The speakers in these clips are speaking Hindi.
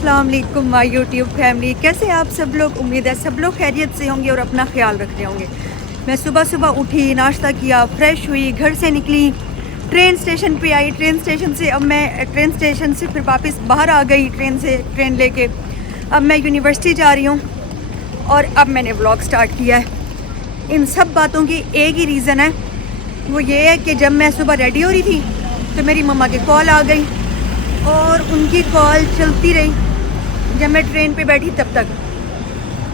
अस्सलाम वालेकुम माय यूट्यूब फैमिली, कैसे आप सब लोग। उम्मीद है सब लोग खैरियत से होंगे और अपना ख्याल रख रहे होंगे। मैं सुबह सुबह उठी, नाश्ता किया, फ्रेश हुई, घर से निकली, ट्रेन स्टेशन पे आई। ट्रेन स्टेशन से अब मैं ट्रेन स्टेशन से फिर वापस बाहर आ गई ट्रेन लेके। अब मैं यूनिवर्सिटी जा रही हूँ और अब मैंने व्लॉग स्टार्ट किया है। इन सब बातों की एक ही रीज़न है, वो ये है कि जब मैं सुबह रेडी हो रही थी तो मेरी मम्मा की कॉल आ गई और उनकी कॉल चलती रही जब मैं ट्रेन पे बैठी तब तक।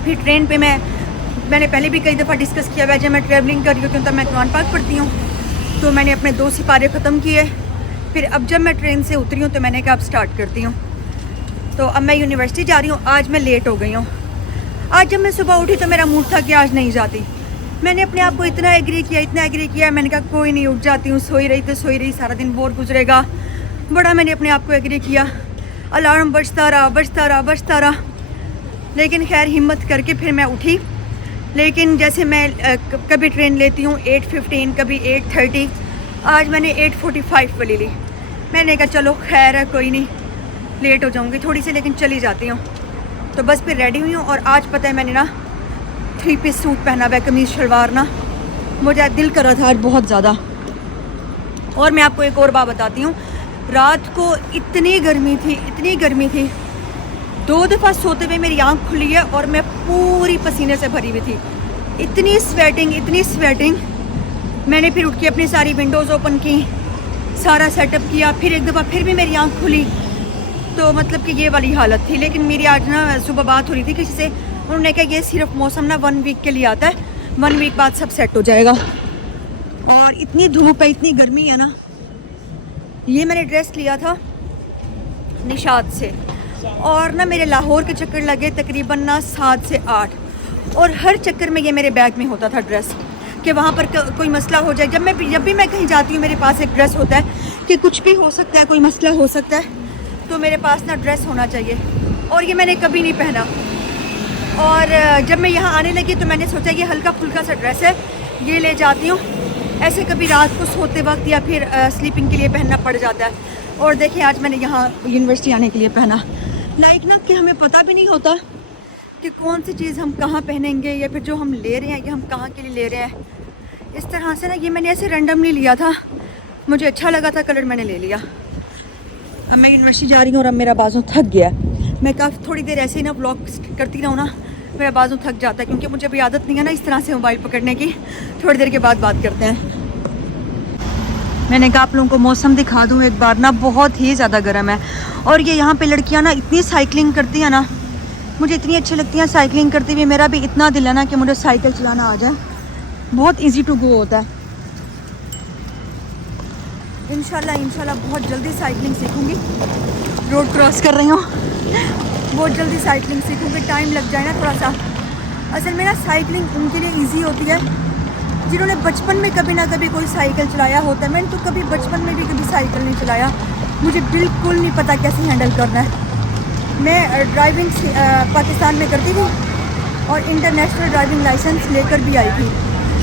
फिर ट्रेन पे मैंने पहले भी कई दफ़ा डिस्कस किया हुआ, जब मैं ट्रैवलिंग कर रही होती हूँ तब मैं कुरान पाक पढ़ती हूँ, तो मैंने अपने 2 सिपारे ख़त्म किए। फिर अब जब मैं ट्रेन से उतरी हूँ तो मैंने कहा अब स्टार्ट करती हूँ। तो अब मैं यूनिवर्सिटी जा रही हूँ। आज मैं लेट हो गई हूँ। आज जब मैं सुबह उठी तो मेरा मूड था कि आज नहीं जाती। मैंने अपने आप को इतना एग्री किया, मैंने कहा कोई नहीं, उठ जाती हूँ। सोई रही तो सोई रही, सारा दिन बोर गुजरेगा। बड़ा मैंने अपने आप को एग्री किया। अलार्म बजता रहा, लेकिन खैर हिम्मत करके फिर मैं उठी। लेकिन जैसे मैं कभी ट्रेन लेती हूँ 8:15, कभी 8:30, आज मैंने 8:45 वाली ली। मैंने कहा चलो खैर है, कोई नहीं, लेट हो जाऊँगी थोड़ी सी, लेकिन चली जाती हूँ। तो बस फिर रेडी हुई हूँ। और आज पता है मैंने ना 3 पीस सूट पहना हुआ है, कमीज़ शलवार ना। मुझे दिल कर रहा था आज बहुत ज़्यादा। और मैं आपको एक और बात बताती हूँ, रात को इतनी गर्मी थी, 2 दफ़ा सोते हुए मेरी आँख खुली है और मैं पूरी पसीने से भरी हुई थी। इतनी स्वेटिंग। मैंने फिर उठ के अपनी सारी विंडोज़ ओपन की, सारा सेटअप किया। फिर एक दफ़ा फिर भी मेरी आँख खुली, तो मतलब कि ये वाली हालत थी। लेकिन मेरी आज ना सुबह बात हो रही थी किसी से, उन्होंने कहा ये सिर्फ मौसम ना 1 वीक के लिए आता है, 1 वीक बाद सब सेट हो जाएगा। और इतनी धूप है, इतनी गर्मी है ना। ये मैंने ड्रेस लिया था निशात से, और ना मेरे लाहौर के चक्कर लगे तकरीबन ना 7 से 8, और हर चक्कर में ये मेरे बैग में होता था ड्रेस, कि वहाँ पर कोई मसला हो जाए। जब भी मैं कहीं जाती हूँ मेरे पास एक ड्रेस होता है कि कुछ भी हो सकता है, कोई मसला हो सकता है, तो मेरे पास ना ड्रेस होना चाहिए। और ये मैंने कभी नहीं पहना। और जब मैं यहाँ आने लगी तो मैंने सोचा ये हल्का फुल्का सा ड्रेस है, ये ले जाती हूँ। ऐसे कभी रात को सोते वक्त या फिर स्लीपिंग के लिए पहनना पड़ जाता है। और देखिए आज मैंने यहाँ यूनिवर्सिटी आने के लिए पहना। लाइक ना कि हमें पता भी नहीं होता कि कौन सी चीज़ हम कहाँ पहनेंगे, या फिर जो हम ले रहे हैं ये हम कहाँ के लिए ले रहे हैं। इस तरह से ना ये मैंने ऐसे रैंडमली लिया था, मुझे अच्छा लगा था कलर, मैंने ले लिया। अब मैं यूनिवर्सिटी जा रही हूँ और अब मेरा बाजू थक गया। मैं काफ़ी थोड़ी देर ऐसे ही ना ब्लॉग करती रहूँ ना, मेरा बाजू थक जाता है, क्योंकि मुझे अभी आदत नहीं है ना इस तरह से मोबाइल पकड़ने की। थोड़ी देर के बाद बात करते हैं। मैंने कहा आप लोगों को मौसम दिखा दूँ एक बार ना, बहुत ही ज़्यादा गर्म है। और ये यहाँ पे लड़कियाँ ना इतनी साइकिलिंग करती हैं ना, मुझे इतनी अच्छी लगती हैं साइकिलिंग करती हुई। मेरा भी इतना दिल है ना कि मुझे साइकिल चलाना आ जाए, बहुत ईजी टू गो होता है। इंशाल्लाह बहुत जल्दी साइकिलिंग सीखूँगी। रोड क्रॉस कर रही हूँ, बहुत जल्दी साइकिलिंग सीखूँगी। टाइम लग जाए ना थोड़ा सा। असल में ना साइकिलिंग उनके लिए इजी होती है जिन्होंने बचपन में कभी ना कभी कोई साइकिल चलाया होता है। मैंने तो कभी बचपन में भी कभी साइकिल नहीं चलाया, मुझे बिल्कुल नहीं पता कैसे हैंडल करना है। मैं ड्राइविंग पाकिस्तान में करती थी और इंटरनेशनल ड्राइविंग लाइसेंस लेकर भी आई थी,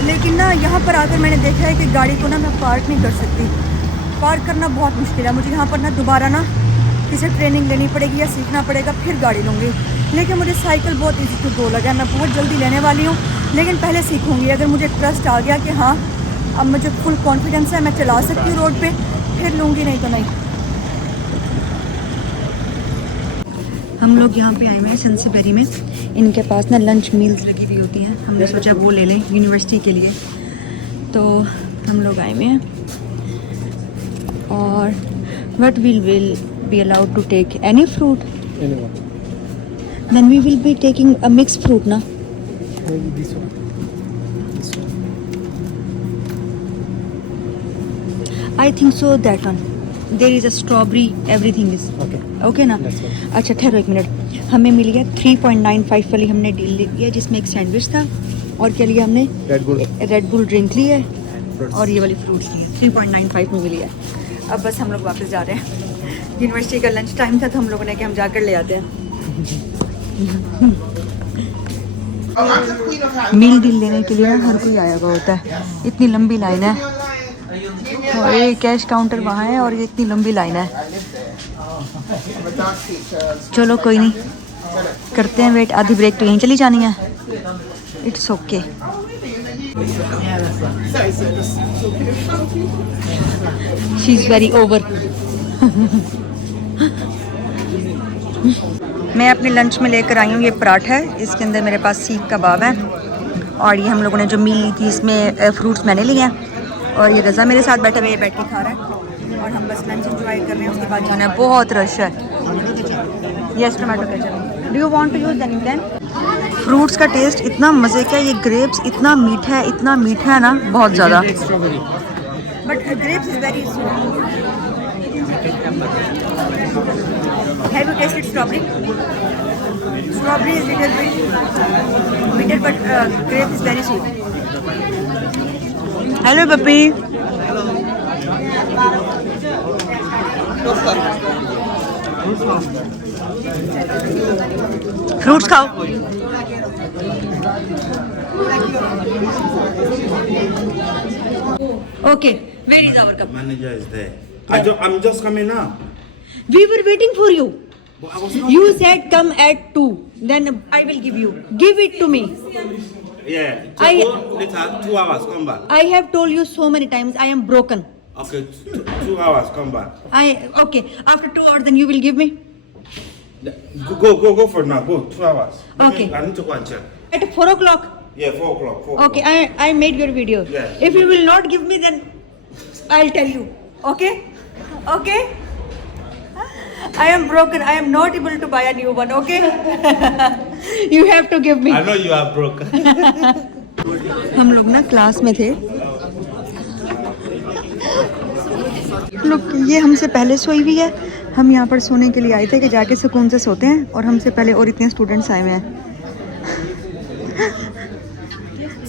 लेकिन ना यहाँ पर आकर मैंने देखा है कि गाड़ी को ना मैं पार्क नहीं कर सकती। पार्क करना बहुत मुश्किल है। मुझे यहाँ पर ना दोबारा ना किसी ट्रेनिंग लेनी पड़ेगी या सीखना पड़ेगा, फिर गाड़ी लूँगी। लेकिन मुझे साइकिल बहुत ईजी टू गो लगा है, मैं बहुत जल्दी लेने वाली हूँ, लेकिन पहले सीखूँगी। अगर मुझे ट्रस्ट आ गया कि हाँ अब मुझे फुल कॉन्फिडेंस है, मैं चला सकती हूँ रोड पे, फिर लूँगी, नहीं तो नहीं। हम लोग यहाँ पे आए हुए हैं सनसीबेरी में। इनके पास ना लंच मील्स लगी हुई होती हैं, हमने सोचा वो ले लें यूनिवर्सिटी के लिए, तो हम लोग आए हुए हैं। और what we will be allowed to take any fruit? Anyone. Then we will be taking a mixed fruit, na? Maybe this one. This one. I think so, that one. There is a strawberry, everything is. Okay. Okay ना? That's one. अच्छा ठहरो एक मिनट। हमें मिल गया 3.95 वाली, हमने डील ली है जिसमें एक सैंडविच था, और क्या लिया हमने? रेड बुल ड्रिंक ली है, और ये वाली फ्रूट्स ली है। 3.95 में मिली है। अब बस हम लोग वापस जा रहे हैं। यूनिवर्सिटी का लंच टाइम था तो हम लोगों ने कि हम जाकर ले आते हैं। मील डील लेने के लिए ना हर कोई आया हुआ होता है, इतनी लंबी लाइन है। और ये कैश काउंटर वहाँ है और ये इतनी लंबी लाइन है। चलो कोई नहीं, करते हैं वेट। आधी ब्रेक तो यहीं चली जानी है। It's okay. She is very over. मैं अपने लंच में लेकर आई हूँ ये पराठा है, इसके अंदर मेरे पास सीख कबाब है, और ये हम लोगों ने जो मील ली थी इसमें फ्रूट्स मैंने लिए हैं, और ये रज़ा मेरे साथ बैठा हुआ ये बैठ के खा रहा है, और हम बस लंच एंजॉय कर रहे हैं। उसके बाद जाना है, बहुत रश है। Yes, tomato ketchup. Do you want to use then you can. Fruits का टेस्ट इतना मज़े का है, ये ग्रेप्स इतना मीठा है, इतना मीठा है ना, बहुत ज़्यादा। But grapes is very sweet. Have you tested strawberry? Strawberry is little bit bitter, but grape is very sweet. Hello, puppy. Fruits खाओ. Okay, where is our cup? Manager is there. I'm just coming now. We were waiting for you. But I was not. You said come at 2. Then I will give you. Give it to me. Yeah. Just I- go later. 2 hours. Come back. I have told you so many times I am broken. Okay. 2 hours. Come back. Okay. After 2 hours, then you will give me. Go for now. Go. 2 hours. Okay. I need to go and check. At 4 o'clock. Yeah, 4 o'clock. 4 Okay. o'clock. I made your video. Yeah. If you will not give me, then I'll tell you. Okay. Okay. I am broken. I am not able to buy a new one. Okay. You have to give me. I know you are broke. हम लोग ना क्लास में थे। लोग ये हमसे पहले सोई हुई है। हम यहाँ पर सोने के लिए आए थे कि जाके सुकून से सोते हैं, और हमसे पहले और इतने स्टूडेंट्स आए हुए हैं।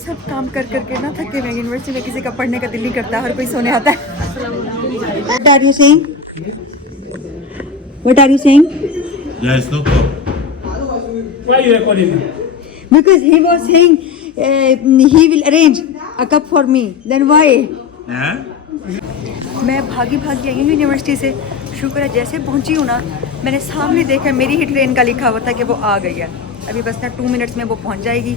सब काम कर करके ना थके हुए। यूनिवर्सिटी में किसी का पढ़ने का दिल नहीं करता, हर कोई सोने आता है। What are you saying? What are you saying? There is no cup. Why are you recording me? Because he was saying he will arrange a cup for me. Then why? Yeah? मैं भागी भागी आई हूँ यूनिवर्सिटी से। शुक्र है जैसे पहुँची हूँ ना, मैंने सामने देखा मेरी ही ट्रेन का लिखा हुआ था कि वो आ गई है। अभी बस ना 2 मिनट्स में वो पहुँच जाएगी,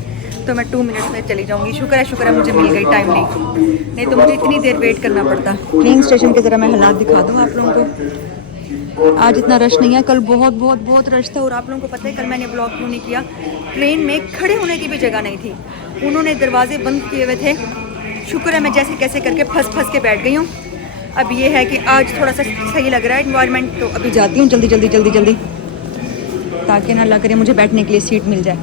तो मैं 2 मिनट्स में चली जाऊँगी। शुक्र है मुझे मिल गई टाइम नहीं तो मुझे इतनी देर वेट करना पड़ता। ट्रेन स्टेशन के ज़रा मैं हालात दिखा दूँ आप लोगों को। आज इतना रश नहीं है, कल बहुत रश था। और आप लोगों को पता है कल मैंने ब्लॉग क्यों नहीं किया? ट्रेन में खड़े होने की भी जगह नहीं थी, उन्होंने दरवाजे बंद किए हुए थे। शुक्र है मैं जैसे कैसे करके फंस के बैठ गई हूँ। अब ये है कि आज थोड़ा सा सही लग रहा है एनवायरनमेंट, तो अभी जाती हूँ जल्दी, ताकि ना अल्लाह करे मुझे बैठने के लिए सीट मिल जाए।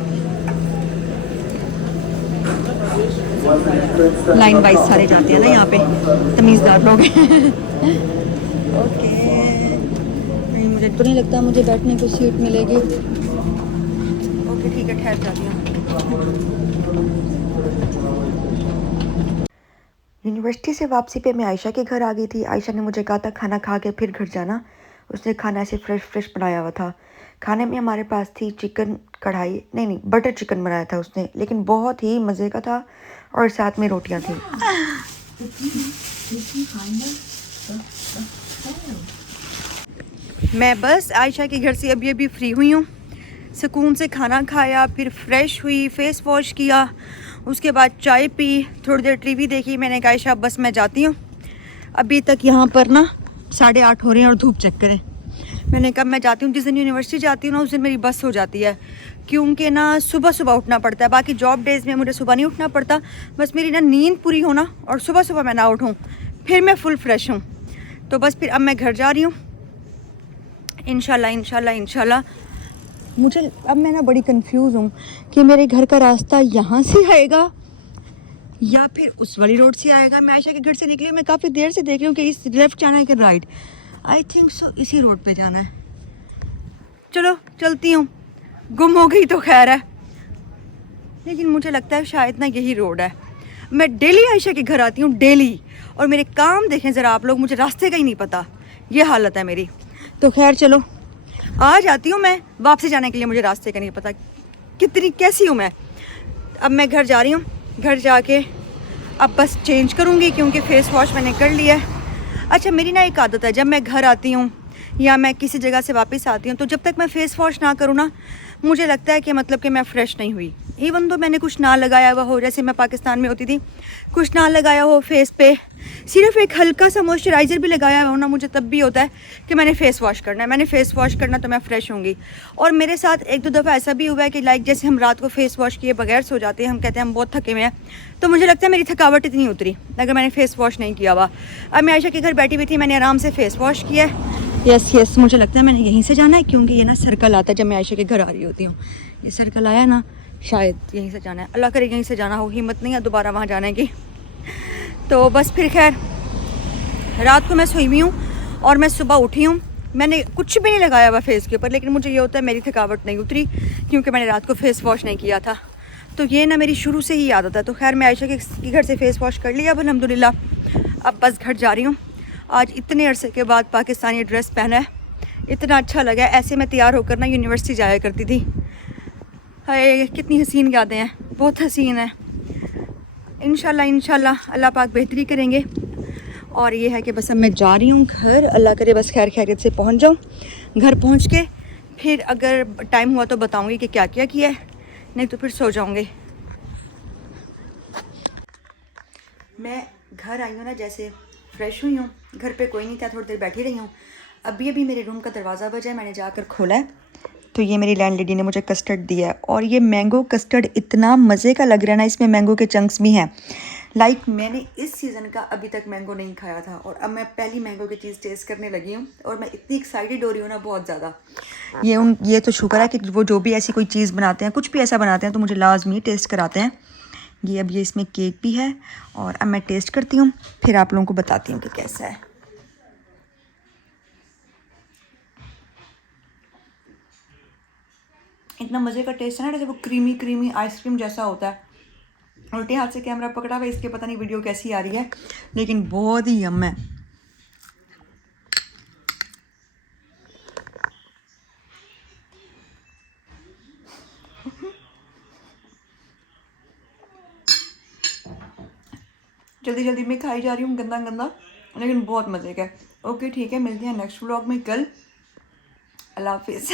लाइन वाइज सारे जाते हैं ना यहाँ पे, तमीज़दार लोग हैं। ओके, मुझे तो नहीं लगता मुझे बैठने को सीट मिलेगी। ओके ठीक है, ठहर जाती हूँ। यूनिवर्सिटी से वापसी पे मैं आयशा के घर आ गई थी। आयशा ने मुझे कहा था खाना खा के फिर घर जाना। उसने खाना ऐसे फ्रेश बनाया हुआ था। खाने में हमारे पास थी चिकन कढ़ाई, नहीं बटर चिकन बनाया था उसने, लेकिन बहुत ही मज़े का था, और साथ में रोटियां थी। मैं बस आयशा के घर से अभी फ्री हुई हूँ। सुकून से खाना खाया, फिर फ्रेश हुई, फेस वॉश किया, उसके बाद चाय पी, थोड़ी देर टीवी देखी। मैंने कहा आयशा बस मैं जाती हूँ। अभी तक यहाँ पर ना 8:30 हो रहे हैं और धूप चेक करें। मैंने कहा मैं जाती हूँ। जिस दिन यूनिवर्सिटी जाती हूँ ना, उस दिन मेरी बस हो जाती है, क्योंकि ना सुबह उठना पड़ता है। बाकी जॉब डेज़ में मुझे सुबह नहीं उठना पड़ता, बस मेरी ना नींद पूरी होना और सुबह मैं ना उठूँ, फिर मैं फुल फ्रेश हूँ। तो बस फिर अब मैं घर जा रही हूँ इंशाल्लाह। मुझे अब मैं ना बड़ी कंफ्यूज हूँ कि मेरे घर का रास्ता यहाँ से आएगा या फिर उस वाली रोड से आएगा। मैं आयशा के घर से निकली, मैं काफ़ी देर से देख रही हूँ कि इस लेफ़्ट जाना है कि राइट। आई थिंक सो इसी रोड पे जाना है। चलो चलती हूँ, गुम हो गई तो खैर है, लेकिन मुझे लगता है शायद ना यही रोड है। मैं डेली आयशा के घर आती हूँ, डेली, और मेरे काम देखें ज़रा आप लोग, मुझे रास्ते का ही नहीं पता। ये हालत है मेरी। तो खैर चलो, आ जाती हूँ मैं। वापसी जाने के लिए मुझे रास्ते का नहीं पता, कैसी हूँ मैं। अब मैं घर जा रही हूँ। घर जाके अब बस चेंज करूँगी, क्योंकि फ़ेस वॉश मैंने कर लिया है। अच्छा, मेरी ना एक आदत है, जब मैं घर आती हूँ या मैं किसी जगह से वापस आती हूँ, तो जब तक मैं फ़ेस वॉश ना करूँ ना, मुझे लगता है कि मतलब कि मैं फ़्रेश नहीं हुई। इवन तो मैंने कुछ ना लगाया हुआ हो, जैसे मैं पाकिस्तान में होती थी, कुछ ना लगाया हो फेस पे, सिर्फ एक हल्का सा मॉइस्चराइज़र भी लगाया हो ना, मुझे तब भी होता है कि मैंने फ़ेस वॉश करना है, मैंने फ़ेस वॉश करना, तो मैं फ़्रेश होंगी। और मेरे साथ एक दो दफ़ा ऐसा भी हुआ है कि लाइक जैसे हम रात को फ़ेस वॉश किए बगैर सो जाते हैं, हम कहते हैं हम बहुत थके हुए हैं, तो मुझे लगता है मेरी थकावट इतनी उतरी अगर मैंने फ़ेस वॉश नहीं किया हुआ। अब मैं आयशा के घर बैठी हुई थी, मैंने आराम से फ़ेस वॉश किया है। यस, मुझे लगता है मैंने यहीं से जाना है, क्योंकि ये ना सर्कल आता है जब मैं आयशा के घर आ रही होती हूँ। ये सर्कल आया ना, शायद यहीं से जाना है, अल्लाह करे यहीं से जाना हो, हिम्मत नहीं है दोबारा वहाँ जाने की। तो बस फिर खैर, रात को मैं सोई हुई हूँ और मैं सुबह उठी हूँ, मैंने कुछ भी नहीं लगाया हुआ फेस के ऊपर, लेकिन मुझे ये होता है मेरी थकावट नहीं उतरी, क्योंकि मैंने रात को फेस वॉश नहीं किया था। तो ये ना मेरी शुरू से ही आदत है। तो खैर मैं आयशा के घर से फ़ेस वॉश कर लिया अब अल्हम्दुलिल्लाह। अब बस घर जा रही हूँ। आज इतने अरसे के बाद पाकिस्तानी ड्रेस पहना है, इतना अच्छा लगा। ऐसे मैं तैयार होकर ना यूनिवर्सिटी जाया करती थी। हाय कितनी हसीन यादें हैं, बहुत हसीन है। इंशाल्लाह अल्लाह पाक बेहतरी करेंगे। और ये है कि बस अब मैं जा रही हूँ घर, अल्लाह करे बस खैर खैरियत से पहुँच जाऊँ। घर पहुँच के फिर अगर टाइम हुआ तो बताऊँगी कि क्या क्या किया है, नहीं तो फिर सो जाऊँगी। मैं घर आई हूँ ना, जैसे फ़्रेश हुई हूँ, घर पे कोई नहीं था, थोड़ी देर बैठी रही हूँ। अभी मेरे रूम का दरवाज़ा बजा है, मैंने जाकर खोला है, तो ये मेरी लैंडलेडी ने मुझे कस्टर्ड दिया है। और ये मैंगो कस्टर्ड इतना मज़े का लग रहा है ना, इसमें मैंगो के चंक्स भी हैं। लाइक मैंने इस सीज़न का अभी तक मैंगो नहीं खाया था, और अब मैं पहली मैंगो की चीज़ टेस्ट करने लगी हूँ, और मैं इतनी एक्साइटेड हो रही हूँ ना, बहुत ज़्यादा। ये तो शुक्र है कि वो जो भी ऐसी कोई चीज़ बनाते हैं, कुछ भी ऐसा बनाते हैं, तो मुझे लाजमी टेस्ट कराते हैं। ये इसमें केक भी है, और अब मैं टेस्ट करती हूँ, फिर आप लोगों को बताती हूँ कि कैसा है। इतना मज़े का टेस्ट है ना, जैसे वो क्रीमी आइसक्रीम जैसा होता है। उल्टे हाथ से कैमरा पकड़ा हुआ, इसके पता नहीं वीडियो कैसी आ रही है, लेकिन बहुत ही यम है। जल्दी में खाई जा रही हूँ, गंदा, लेकिन बहुत मज़े का है। ओके ठीक है, मिलते हैं नेक्स्ट व्लॉग में कल। अल्लाह हाफिज़।